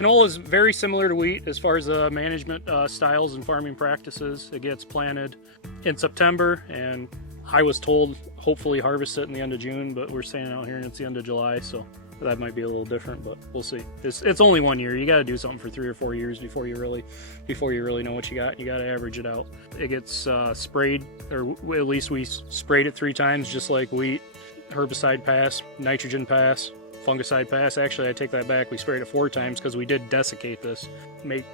Canola is very similar to wheat as far as management styles and farming practices. It gets planted in September, and I was told hopefully harvest it in the end of June, but we're standing out here and it's the end of July, so that might be a little different, but we'll see. It's only 1 year. You got to do something for 3 or 4 years before you really know what you got. You got to average it out. It gets sprayed, or at least we sprayed it 3 times, just like wheat. Herbicide pass, nitrogen pass, fungicide pass. Actually, I take that back. We sprayed it 4 times because we did desiccate this, make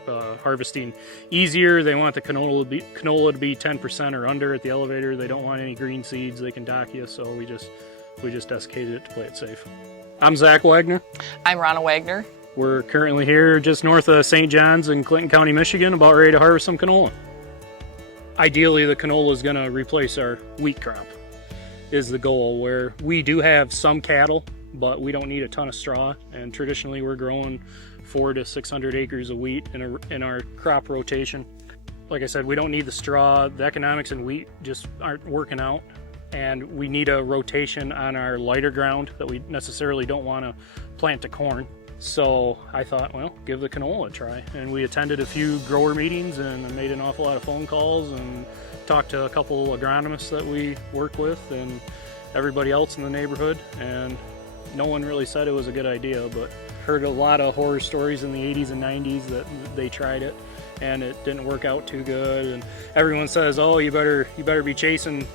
harvesting easier. They want the canola to be 10% or under at the elevator. They don't want any green seeds. They can dock you, so we just desiccated it to play it safe. I'm Zach Wagner. I'm Ronna Wagner. We're currently here just north of St. John's in Clinton County, Michigan, about ready to harvest some canola. Ideally, the canola is going to replace our wheat crop, is the goal, where we do have some cattle, but we don't need a ton of straw, and traditionally we're growing 400 to 600 acres of wheat in our crop rotation. Like I said, we don't need the straw. The economics in wheat just aren't working out, and we need a rotation on our lighter ground that we necessarily don't want to plant to corn. So I thought, well, give the canola a try, and we attended a few grower meetings and made an awful lot of phone calls and talked to a couple agronomists that we work with and everybody else in the neighborhood, and no one really said it was a good idea, but heard a lot of horror stories in the 80s and 90s that they tried it and it didn't work out too good, and everyone says, oh, you better be chasing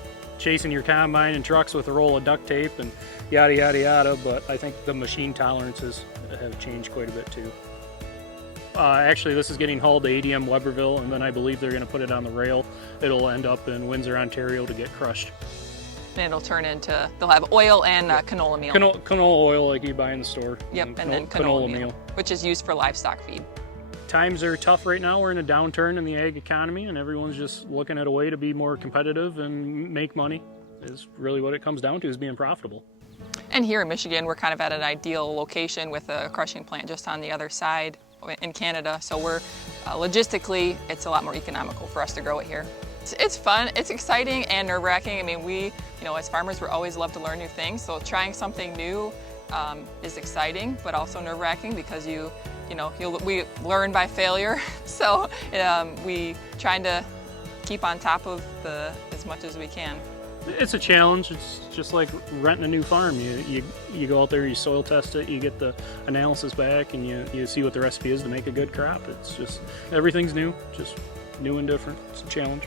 your combine and trucks with a roll of duct tape and yada yada yada, but I think the machine tolerances have changed quite a bit too. Actually, this is getting hauled to ADM Weberville, and then I believe they're going to put it on the rail. It'll end up in Windsor, Ontario to get crushed. And it'll turn into, they'll have oil and canola meal. Canola oil like you buy in the store. Yep, and then canola meal, which is used for livestock feed. Times are tough right now. We're in a downturn in the ag economy, and everyone's just looking at a way to be more competitive and make money. Is really what it comes down to, is being profitable. And here in Michigan, we're kind of at an ideal location with a crushing plant just on the other side in Canada. So we're logistically, it's a lot more economical for us to grow it here. It's fun, it's exciting and nerve-wracking. I mean, we, as farmers, we always love to learn new things. So trying something new is exciting, but also nerve-wracking because we learn by failure. So we trying to keep on top of as much as we can. It's a challenge. It's just like renting a new farm. You go out there, you soil test it, you get the analysis back, and you see what the recipe is to make a good crop. It's just, everything's new, just new and different. It's a challenge.